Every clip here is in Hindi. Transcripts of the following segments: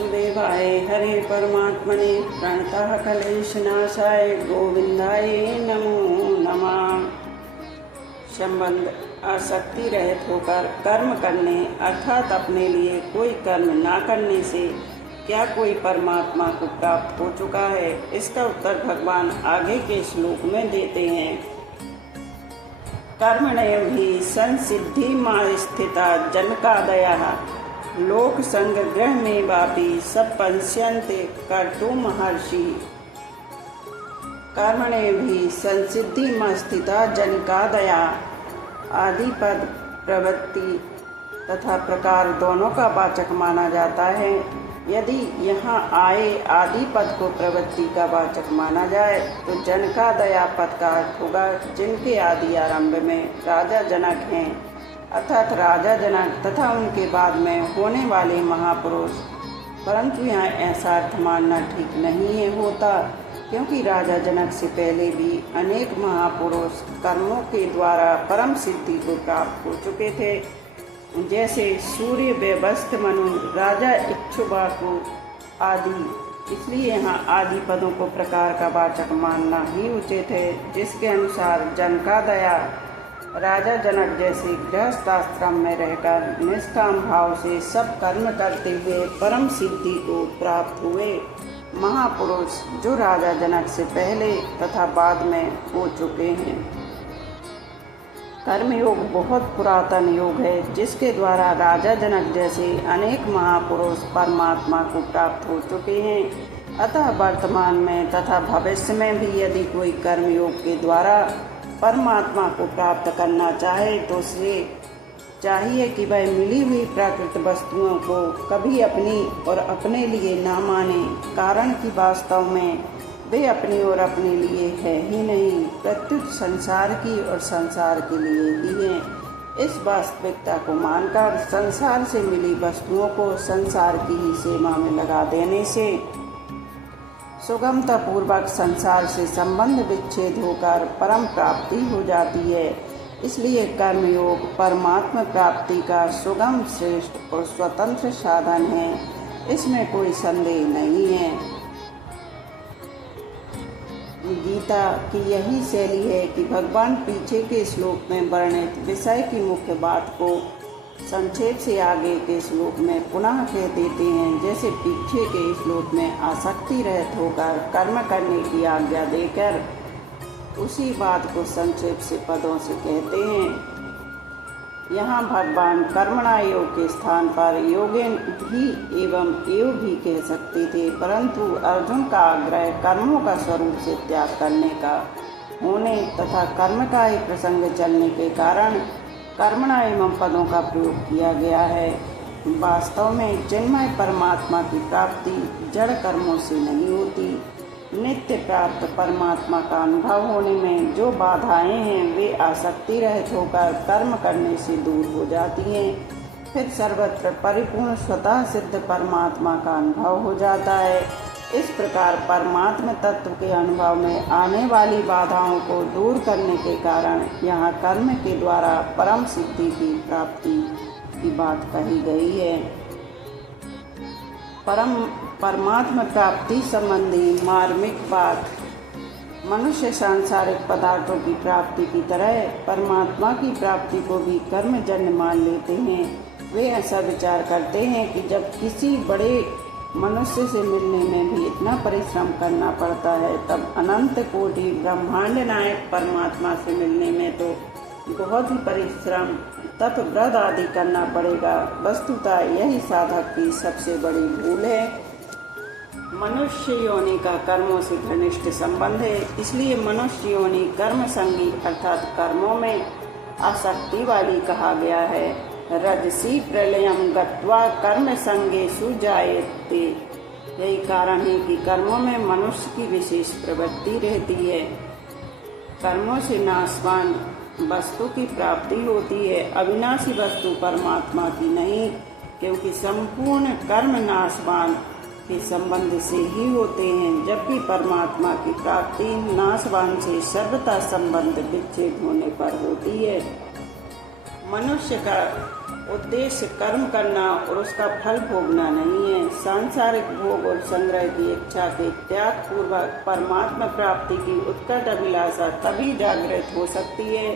वासुदेवाय हरे परमात्मने प्रणतः कलेशनाशाय गोविंदाय नमो नमः। संबंध आसक्ति रहित होकर कर्म करने अर्थात अपने लिए कोई कर्म ना करने से क्या कोई परमात्मा को प्राप्त हो चुका है? इसका उत्तर भगवान आगे के श्लोक में देते हैं। कर्मणैव हि संसिद्धि मा स्थिता जनकादयः लोक संग्रह में वापी सब पंश्यन्ते कर्तुम महर्षि। कर्मणैव हि संसिद्धि मा स्थिता जनकादया आदिपद प्रवृत्ति तथा प्रकार दोनों का वाचक माना जाता है। यदि यहाँ आए आदि पद को प्रवृत्ति का वाचक माना जाए तो जनकादया पद का अर्थ होगा जिनके आदि आरंभ में राजा जनक हैं, अर्थात राजा जनक तथा उनके बाद में होने वाले महापुरुष। परंतु यहाँ ऐसा अर्थ मानना ठीक नहीं है होता, क्योंकि राजा जनक से पहले भी अनेक महापुरुष कर्मों के द्वारा परम सिद्धि को प्राप्त हो चुके थे, जैसे सूर्य व्यवस्थ मनु राजा इक्ष्वाकु आदि। इसलिए यहाँ आदि पदों को प्रकार का वाचक मानना ही उचित है, जिसके अनुसार जनकादया राजा जनक जैसे गृहस्थाश्रम में रहकर निष्काम भाव से सब कर्म करते हुए परम सिद्धि को प्राप्त हुए महापुरुष जो राजा जनक से पहले तथा बाद में हो चुके हैं। कर्मयोग बहुत पुरातन योग है, जिसके द्वारा राजा जनक जैसे अनेक महापुरुष परमात्मा को प्राप्त हो चुके हैं। अतः वर्तमान में तथा भविष्य में भी यदि कोई कर्मयोग के द्वारा परमात्मा को प्राप्त करना चाहे तो उसे चाहिए कि वह मिली हुई प्राकृत वस्तुओं को कभी अपनी और अपने लिए ना माने, कारण कि वास्तव में वे अपनी और अपने लिए है ही नहीं, प्रत्युत संसार की और संसार के लिए ही है। इस वास्तविकता को मानकर संसार से मिली वस्तुओं को संसार की ही सेवा में लगा देने से सुगमता पूर्वक संसार से संबंध विच्छेद होकर परम प्राप्ति हो जाती है। इसलिए कर्मयोग परमात्मा प्राप्ति का सुगम, श्रेष्ठ और स्वतंत्र साधन है, इसमें कोई संदेह नहीं है। गीता की यही शैली है कि भगवान पीछे के श्लोक में वर्णित विषय की मुख्य बात को संक्षेप से आगे के श्लोक में पुनः कह देते हैं। जैसे पीछे के श्लोक में आसक्ति रहित होकर कर्म करने की आज्ञा देकर उसी बात को संक्षेप से पदों से कहते हैं। यहाँ भगवान कर्मणा योग के स्थान पर योगेन भी एवं एव भी कह सकते थे, परंतु अर्जुन का आग्रह कर्मों का स्वरूप से त्याग करने का होने तथा कर्म का ही प्रसंग चलने के कारण कर्मणा एवं पदों का प्रयोग किया गया है। वास्तव में चिन्मय परमात्मा की प्राप्ति जड़ कर्मों से नहीं होती। नित्य प्राप्त परमात्मा का अनुभव होने में जो बाधाएं हैं वे आसक्ति रहित होकर कर्म करने से दूर हो जाती हैं। फिर सर्वत्र परिपूर्ण स्वतः सिद्ध परमात्मा का अनुभव हो जाता है। इस प्रकार परमात्म तत्व के अनुभव में आने वाली बाधाओं को दूर करने के कारण यहाँ कर्म के द्वारा परम सिद्धि की प्राप्ति की बात कही गई है। परमात्म प्राप्ति संबंधी मार्मिक बात। मनुष्य सांसारिक पदार्थों की प्राप्ति की तरह परमात्मा की प्राप्ति को भी कर्मजन्य मान लेते हैं। वे ऐसा विचार करते हैं कि जब किसी बड़े मनुष्य से मिलने में भी इतना परिश्रम करना पड़ता है, तब अनंत कोटि ब्रह्मांड नायक परमात्मा से मिलने में तो बहुत ही परिश्रम, तप, व्रत आदि करना पड़ेगा। वस्तुतः यही साधक की सबसे बड़ी भूल है। मनुष्य योनि का कर्मों से घनिष्ठ संबंध है, इसलिए मनुष्य योनि कर्म संगी अर्थात कर्मों में आसक्ति वाली कहा गया है। रजसी प्रलयम गत्वा कर्म संगे सुजायते। यही कारण है कि कर्मों में मनुष्य की विशेष प्रवृत्ति रहती है। कर्मों से नाशवान वस्तु की प्राप्ति होती है, अविनाशी वस्तु परमात्मा की नहीं, क्योंकि संपूर्ण कर्म नाशवान के संबंध से ही होते हैं, जबकि परमात्मा की प्राप्ति नाशवान से सर्वथा संबंध विच्छेद होने पर होती है। मनुष्य का उद्देश्य कर्म करना और उसका फल भोगना नहीं है। सांसारिक भोग और संग्रह की इच्छा के त्याग पूर्वक परमात्मा प्राप्ति की उत्कट अभिलाषा तभी जागृत हो सकती है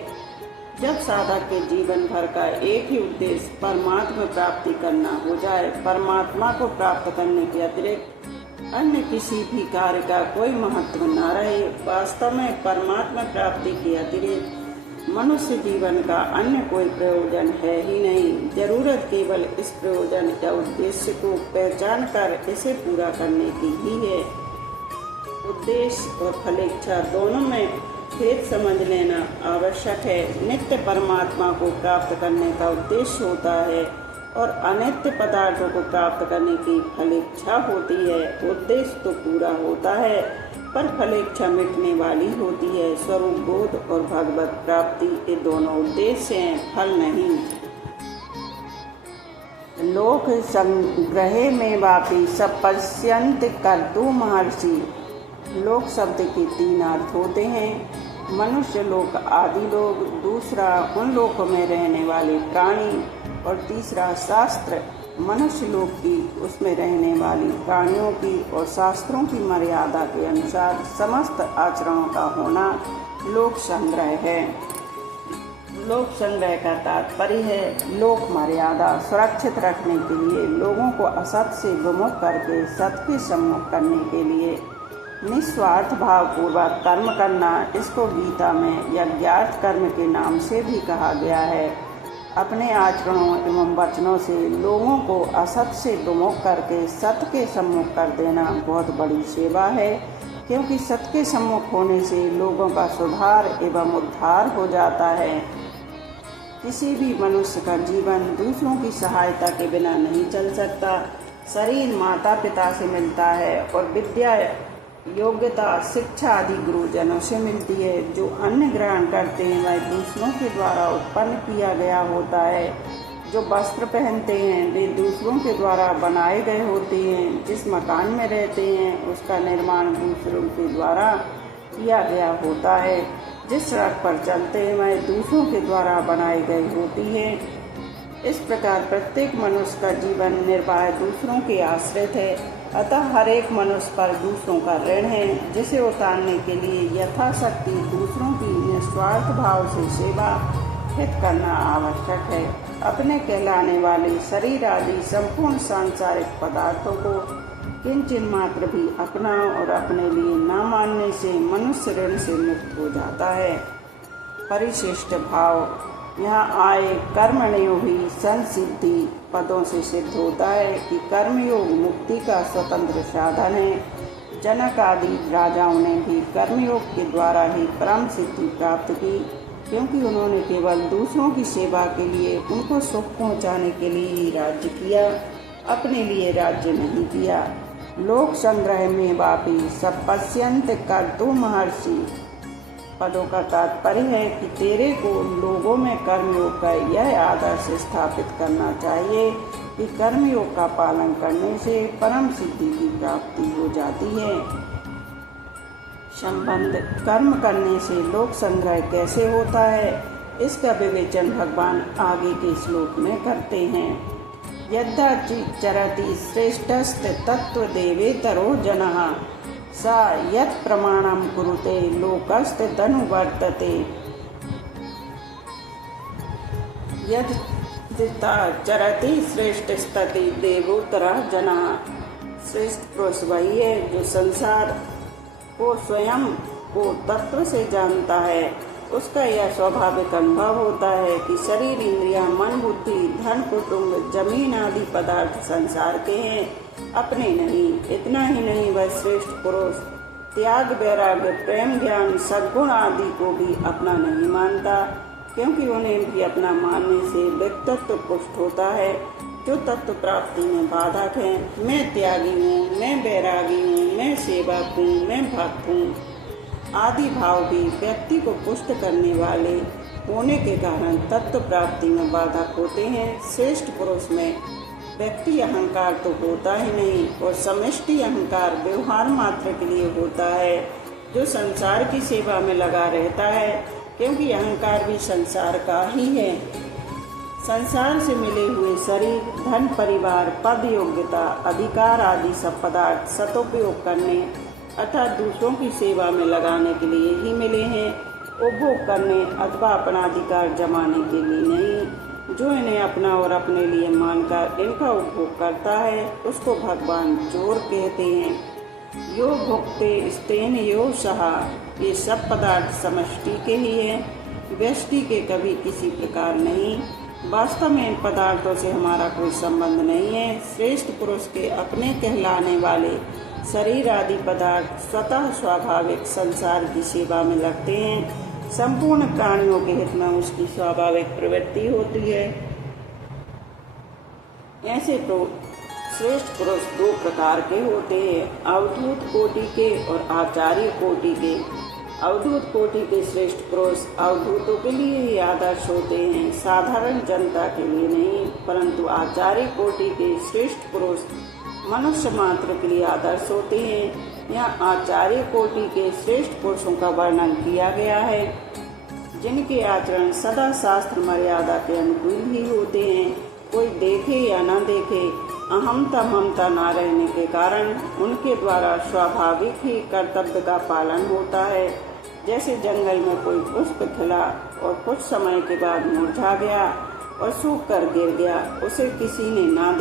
जब साधक के जीवन भर का एक ही उद्देश्य परमात्मा प्राप्ति करना हो जाए। परमात्मा को प्राप्त करने के अतिरिक्त अन्य किसी भी कार्य का कोई महत्व न रहे। वास्तव में परमात्मा प्राप्ति के अतिरिक्त मनुष्य जीवन का अन्य कोई प्रयोजन है ही नहीं। जरूरत केवल इस प्रयोजन या उद्देश्य को पहचान कर इसे पूरा करने की ही है। उद्देश्य और फलेच्छा दोनों में भेद समझ लेना आवश्यक है। नित्य परमात्मा को प्राप्त करने का उद्देश्य होता है और अनित्य पदार्थों को प्राप्त करने की फलेच्छा होती है। उद्देश्य तो पूरा होता है पर फलेच्छा मिटने वाली होती है। स्वरूप बोध और भगवत प्राप्ति ये दोनों उद्देश्य हैं, फल नहीं। लोक संग्रहे में वापी सब पश्यंत कर्तु महर्षि। लोक शब्द के 3 अर्थ होते हैं। मनुष्य लोक आदि लोग, दूसरा उन लोकों में रहने वाले प्राणी और तीसरा शास्त्र मनुष्य लोक की उसमें रहने वाली प्राणियों की और शास्त्रों की मर्यादा के अनुसार समस्त आचरणों का होना लोक संग्रह है। लोक संग्रह का तात्पर्य है लोक मर्यादा सुरक्षित रखने के लिए, लोगों को असत से विमुख करके सत के सम्मुख करने के लिए निस्वार्थ भाव पूर्वक कर्म करना। इसको गीता में यज्ञार्थ कर्म के नाम से भी कहा गया है। अपने आचरणों एवं वचनों से लोगों को असत से विमुख करके सत्य के सम्मुख कर देना बहुत बड़ी सेवा है, क्योंकि सत्य के सम्मुख होने से लोगों का सुधार एवं उद्धार हो जाता है। किसी भी मनुष्य का जीवन दूसरों की सहायता के बिना नहीं चल सकता। शरीर माता पिता से मिलता है और विद्या, योग्यता, शिक्षा आदि गुरुजनों से मिलती है। जो अन्न ग्रहण करते हैं वह दूसरों के द्वारा उत्पन्न किया गया होता है। जो वस्त्र पहनते हैं वे दूसरों के द्वारा बनाए गए होते हैं। जिस मकान में रहते हैं उसका निर्माण दूसरों के द्वारा किया गया होता है। जिस सड़क पर चलते हैं वह दूसरों के द्वारा बनाई गई होती है। इस प्रकार प्रत्येक मनुष्य का जीवन निर्वाह दूसरों के आश्रित है। अतः हर एक मनुष्य पर दूसरों का ऋण है, जिसे उतारने के लिए यथाशक्ति दूसरों की निस्वार्थ भाव से सेवा हित करना आवश्यक है। अपने कहलाने वाले शरीर आदि संपूर्ण सांसारिक पदार्थों को किंचित मात्र भी अपना और अपने लिए न मानने से मनुष्य ऋण से मुक्त हो जाता है। परिशिष्ट भाव यहाँ आए कर्मण्यो ही संसिद्धि पदों से सिद्ध होता है कि कर्मयोग मुक्ति का स्वतंत्र साधन है। जनक आदि राजाओं ने भी कर्मयोग के द्वारा ही परम सिद्धि प्राप्त की, क्योंकि उन्होंने केवल दूसरों की सेवा के लिए, उनको सुख पहुँचाने के लिए ही राज्य किया, अपने लिए राज्य नहीं किया। लोक संग्रह में वापी सब पश्यंत कर्तु महर्षि पदों का तात्पर्य है कि तेरे को लोगों में कर्मयोग का यह आदर्श स्थापित करना चाहिए कि कर्मयोग का पालन करने से परम सिद्धि की प्राप्ति हो जाती है। संबंध कर्म करने से लोक संग्रह कैसे होता है, इसका विवेचन भगवान आगे के श्लोक में करते हैं। यद्धा चरति श्रेष्ठस्त तत्व देवेतरो जनः सा यत् प्रमाणं कुरुते लोकस्ते तनुवर्तते। यद्धा चरति श्रेष्ठस्तति देवोत्तरः जनः। श्रेष्ठ पुरुष वही है जो संसार को स्वयं को तत्व से जानता है। उसका यह स्वाभाविक अनुभव होता है कि शरीर, इंद्रियां, मन, बुद्धि, धन, कुटुंब, जमीन आदि पदार्थ संसार के हैं, अपने नहीं। इतना ही नहीं, वह श्रेष्ठ पुरुष त्याग, वैराग्य, प्रेम, ज्ञान, सद्गुण आदि को भी अपना नहीं मानता, क्योंकि उन्हें भी अपना मानने से व्यक्तित्व पुष्ट होता है जो तत्व प्राप्ति में बाधक है। मैं त्यागी हूँ, मैं वैरागी हूँ, मैं सेवक हूँ, मैं भक्त हूँ आदि भाव भी व्यक्ति को पुष्ट करने वाले होने के कारण तत्व प्राप्ति में बाधक होते हैं। श्रेष्ठ पुरुष में व्यक्ति अहंकार तो होता ही नहीं और समष्टि अहंकार व्यवहार मात्र के लिए होता है, जो संसार की सेवा में लगा रहता है, क्योंकि अहंकार भी संसार का ही है। संसार से मिले हुए शरीर, धन, परिवार, पद, योग्यता, अधिकार आदि सब पदार्थ सदुपयोग करने अर्थात दूसरों की सेवा में लगाने के लिए ही मिले हैं, उपभोग करने अथवा अपना अधिकार जमाने के लिए नहीं। जो इन्हें अपना और अपने लिए मानकर इनका उपभोग करता है उसको भगवान चोर कहते हैं। यो भुक्ते स्तेन यो सहा, ये सब पदार्थ समष्टि के ही हैं, व्यष्टि के कभी किसी प्रकार नहीं। वास्तव में इन पदार्थों से हमारा कोई संबंध नहीं है। श्रेष्ठ पुरुष के अपने कहलाने वाले शरीर आदि पदार्थ स्वतः स्वाभाविक संसार की सेवा में लगते हैं। संपूर्ण प्राणियों के हित में उसकी स्वाभाविक प्रवृत्ति होती है। ऐसे तो श्रेष्ठ पुरुष दो प्रकार के होते हैं, अवधूत कोटि के और आचार्य कोटि के। अवधूत कोटि के श्रेष्ठ पुरुष अवधूतों के लिए ही आदर्श होते हैं, साधारण जनता के लिए नहीं। परंतु आचार्य कोटि के श्रेष्ठ पुरुष मनुष्य मात्र के लिए आदर्श होते हैं। यहाँ आचार्य कोटि के श्रेष्ठ पुरुषों का वर्णन किया गया है, जिनके आचरण सदा शास्त्र मर्यादा के अनुकूल ही होते हैं। कोई देखे या न देखे, अहमता ममता न रहने के कारण उनके द्वारा स्वाभाविक ही कर्तव्य का पालन होता है। जैसे जंगल में कोई पुष्प खिला और कुछ समय के बाद मुरझा गया और सूख कर गिर गया, उसे किसी ने ना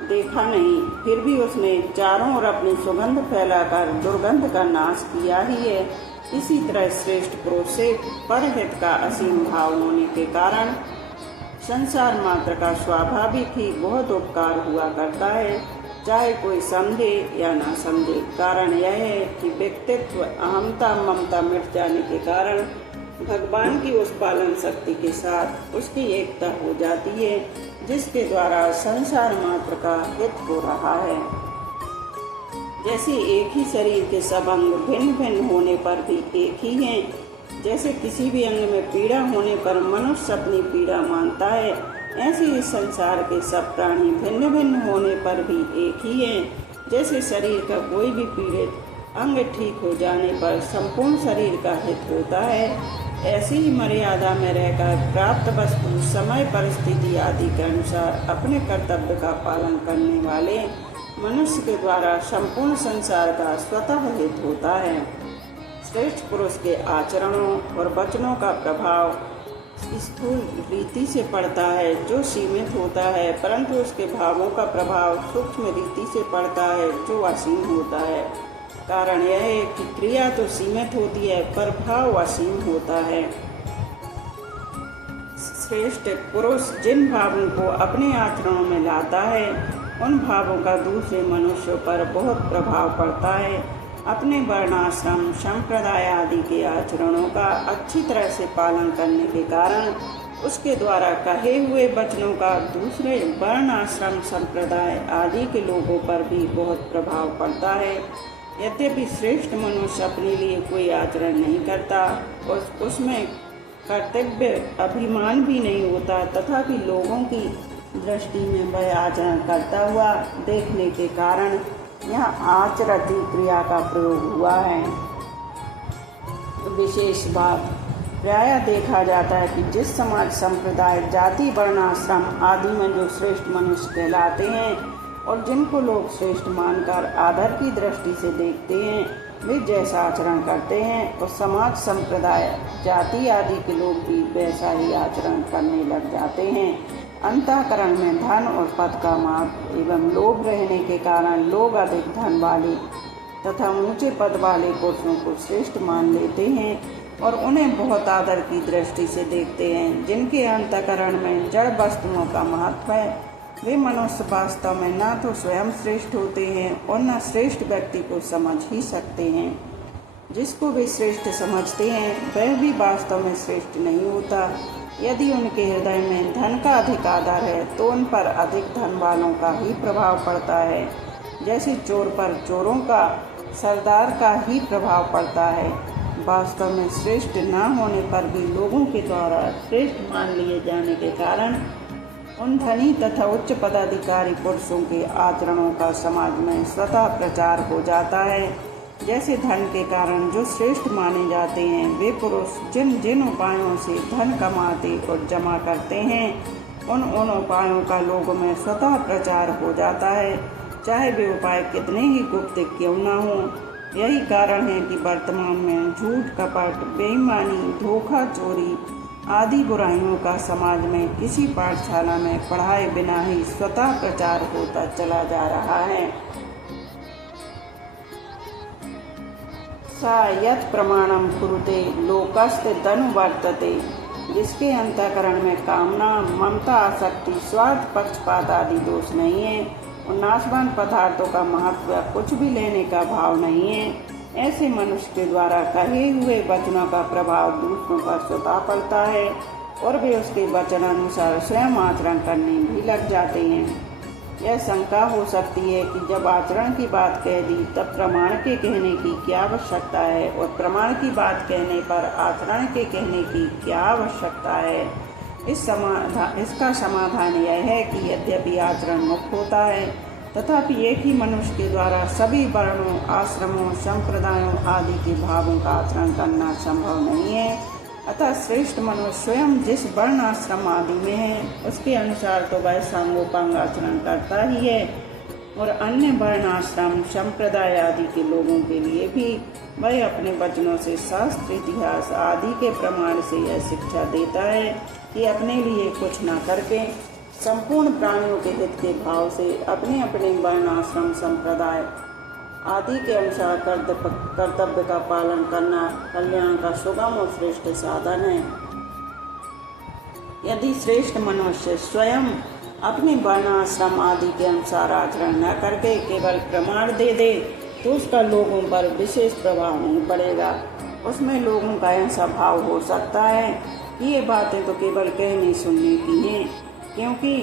देखा नहीं, फिर भी उसने चारों ओर अपनी सुगंध फैलाकर दुर्गंध का नाश किया ही है। इसी तरह श्रेष्ठ पुरुष से परहित का असीम भाव होने के कारण संसार मात्र का स्वाभाविक ही बहुत उपकार हुआ करता है, चाहे कोई समझे या ना समझे। कारण यह है कि व्यक्तित्व अहमता ममता मिट जाने के कारण भगवान की उस पालन शक्ति के साथ उसकी एकता हो जाती है, जिसके द्वारा संसार मात्र का हित हो रहा है। जैसे एक ही शरीर के सब अंग भिन्न भिन्न होने पर भी एक ही हैं, जैसे किसी भी अंग में पीड़ा होने पर मनुष्य अपनी पीड़ा मानता है, ऐसे ही संसार के सब प्राणी भिन्न भिन्न होने पर भी एक ही हैं। जैसे शरीर का कोई भी पीड़ित अंग ठीक हो जाने पर संपूर्ण शरीर का हित होता है, ऐसी ही मर्यादा में रहकर प्राप्त वस्तु समय परिस्थिति आदि के अनुसार अपने कर्तव्य का पालन करने वाले मनुष्य के द्वारा संपूर्ण संसार का स्वतः हित होता है। श्रेष्ठ पुरुष के आचरणों और वचनों का प्रभाव स्थूल रीति से पड़ता है, जो सीमित होता है, परंतु उसके भावों का प्रभाव सूक्ष्म रीति से पड़ता है, जो असीम होता है। कारण यह है कि क्रिया तो सीमित होती है, पर भाव असीम होता है। श्रेष्ठ पुरुष जिन भावों को अपने आचरणों में लाता है, उन भावों का दूसरे मनुष्यों पर बहुत प्रभाव पड़ता है। अपने वर्णाश्रम संप्रदाय आदि के आचरणों का अच्छी तरह से पालन करने के कारण उसके द्वारा कहे हुए वचनों का दूसरे वर्णाश्रम संप्रदाय आदि के लोगों पर भी बहुत प्रभाव पड़ता है। यद्यपि श्रेष्ठ मनुष्य अपने लिए कोई आचरण नहीं करता, उसमें कर्तव्य अभिमान भी नहीं होता, तथापि लोगों की दृष्टि में वह आचरण करता हुआ देखने के कारण यहाँ आचरती क्रिया का प्रयोग हुआ है। विशेष बात प्रायः देखा जाता है कि जिस समाज संप्रदाय जाति वर्णाश्रम आदि में जो श्रेष्ठ मनुष्य कहलाते हैं और जिनको लोग श्रेष्ठ मानकर आदर की दृष्टि से देखते हैं, वे जैसा आचरण करते हैं और समाज संप्रदाय जाति आदि के लोग भी वैसा ही आचरण करने लग जाते हैं। अंतःकरण में धन और पद का माप एवं लोभ रहने के कारण लोग अधिक धन वाले तथा ऊंचे पद वाले पुरुषों को श्रेष्ठ मान लेते हैं और उन्हें बहुत आदर की दृष्टि से देखते हैं। जिनके अंतःकरण में जड़ वस्तुओं का महत्व है, वे मनुष्य वास्तव में न तो स्वयं श्रेष्ठ होते हैं और न श्रेष्ठ व्यक्ति को समझ ही सकते हैं। जिसको वे श्रेष्ठ समझते हैं वह भी वास्तव में श्रेष्ठ नहीं होता। यदि उनके हृदय में धन का अधिक आदर है तो उन पर अधिक धन वालों का ही प्रभाव पड़ता है। जैसे चोर पर चोरों का सरदार का ही प्रभाव पड़ता है। वास्तव में श्रेष्ठ न होने पर भी लोगों के द्वारा श्रेष्ठ मान लिए जाने के कारण उन धनी तथा उच्च पदाधिकारी पुरुषों के आचरणों का समाज में स्वतः प्रचार हो जाता है। जैसे धन के कारण जो श्रेष्ठ माने जाते हैं, वे पुरुष जिन जिन उपायों से धन कमाते और जमा करते हैं, उन उपायों का लोगों में स्वतः प्रचार हो जाता है, चाहे वे उपाय कितने ही गुप्त क्यों न हो। यही कारण है कि वर्तमान में झूठ, कपट, बेईमानी, धोखा, चोरी आदि बुराइयों का समाज में किसी पाठशाला में पढ़ाए बिना ही स्वतः प्रचार होता चला जा रहा है। सा यत् प्रमाणम कुरुते लोकस्ते तनुवर्तते, जिसके अंतःकरण में कामना, ममता, आसक्ति, स्वार्थ, पक्षपात आदि दोष नहीं है और नाशवान पदार्थों का महत्व कुछ भी लेने का भाव नहीं है, ऐसे मनुष्य के द्वारा कहे हुए वचनों का प्रभाव दूसरों पर स्वतः पड़ता है और वे उसके वचन अनुसार स्वयं आचरण करने भी लग जाते हैं। यह शंका हो सकती है कि जब आचरण की बात कह दी तब प्रमाण के कहने की क्या आवश्यकता है और प्रमाण की बात कहने पर आचरण के कहने की क्या आवश्यकता है। इसका समाधान यह है कि यद्यपि आचरण मुक्त होता है तथापि एक ही मनुष्य के द्वारा सभी वर्णों, आश्रमों, संप्रदायों आदि के भावों का आचरण करना संभव नहीं है। अतः श्रेष्ठ मनुष्य स्वयं जिस वर्ण, आश्रम आदि में है उसके अनुसार तो वह सांगोपांग आचरण करता ही है और अन्य वर्ण, आश्रम, संप्रदाय आदि के लोगों के लिए भी वह अपने वचनों से शास्त्र, इतिहास आदि के प्रमाण से यह शिक्षा देता है कि अपने लिए कुछ न करके संपूर्ण प्राणियों के हित के भाव से अपने अपने वर्ण, आश्रम, संप्रदाय आदि के अनुसार कर्तव्य का पालन करना कल्याण का सुगम और श्रेष्ठ साधन है। यदि श्रेष्ठ मनुष्य स्वयं अपने वर्ण, आश्रम आदि के अनुसार आचरण न करके केवल प्रमाण दे दे तो उसका लोगों पर विशेष प्रभाव नहीं पड़ेगा। उसमें लोगों का ऐसा भाव हो सकता है कि ये बातें तो केवल कहने सुनने की हैं, क्योंकि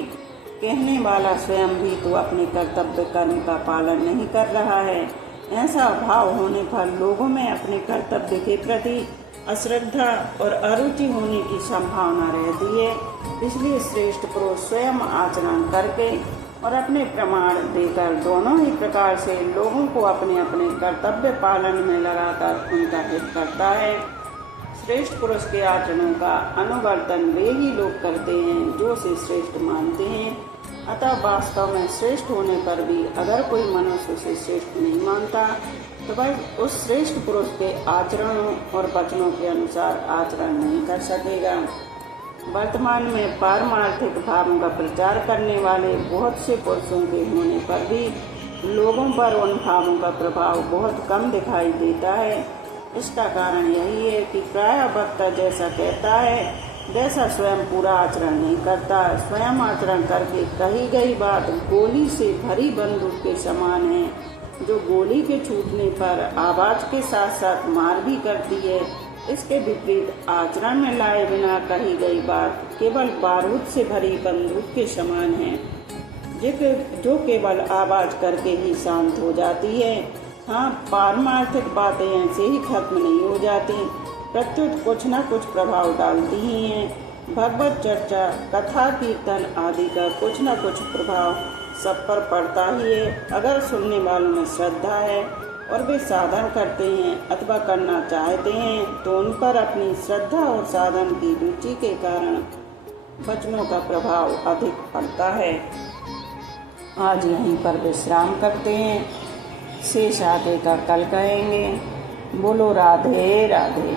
कहने वाला स्वयं भी तो अपने कर्तव्य कर्म का पालन नहीं कर रहा है। ऐसा भाव होने पर लोगों में अपने कर्तव्य के प्रति अश्रद्धा और अरुचि होने की संभावना रहती है। इसलिए श्रेष्ठ पुरुष स्वयं आचरण करके और अपने प्रमाण देकर दोनों ही प्रकार से लोगों को अपने अपने कर्तव्य पालन में लगाकर उनका हित करता है। श्रेष्ठ पुरुष के आचरणों का अनुवर्तन वे ही लोग करते हैं जो उसे श्रेष्ठ मानते हैं। अतः वास्तव में श्रेष्ठ होने पर भी अगर कोई मनुष्य उसे श्रेष्ठ नहीं मानता तो वह उस श्रेष्ठ पुरुष के आचरणों और वचनों के अनुसार आचरण नहीं कर सकेगा। वर्तमान में पारमार्थिक भावों का प्रचार करने वाले बहुत से पुरुषों के होने पर भी लोगों पर उन भावों का प्रभाव बहुत कम दिखाई देता है। इसका कारण यही है कि प्रायः वक्ता जैसा कहता है वैसा स्वयं पूरा आचरण नहीं करता। स्वयं आचरण करके कही गई बात गोली से भरी बंदूक के समान है, जो गोली के छूटने पर आवाज के साथ साथ मार भी करती है। इसके विपरीत आचरण में लाए बिना कही गई बात केवल बारूद से भरी बंदूक के समान है, जो केवल आवाज करके ही शांत हो जाती है। हाँ, पारमार्थिक बातें ऐसे ही खत्म नहीं हो जाती, प्रत्युत कुछ न कुछ प्रभाव डालती ही हैं। भगवत चर्चा, कथा, कीर्तन आदि का कुछ न कुछ प्रभाव सब पर पड़ता ही है। अगर सुनने वालों में श्रद्धा है और वे साधन करते हैं अथवा करना चाहते हैं तो उन पर अपनी श्रद्धा और साधन की रुचि के कारण वचनों का प्रभाव अधिक पड़ता है। आज यहीं पर विश्राम करते हैं, शेष आगे का कल कहेंगे। बोलो राधे राधे।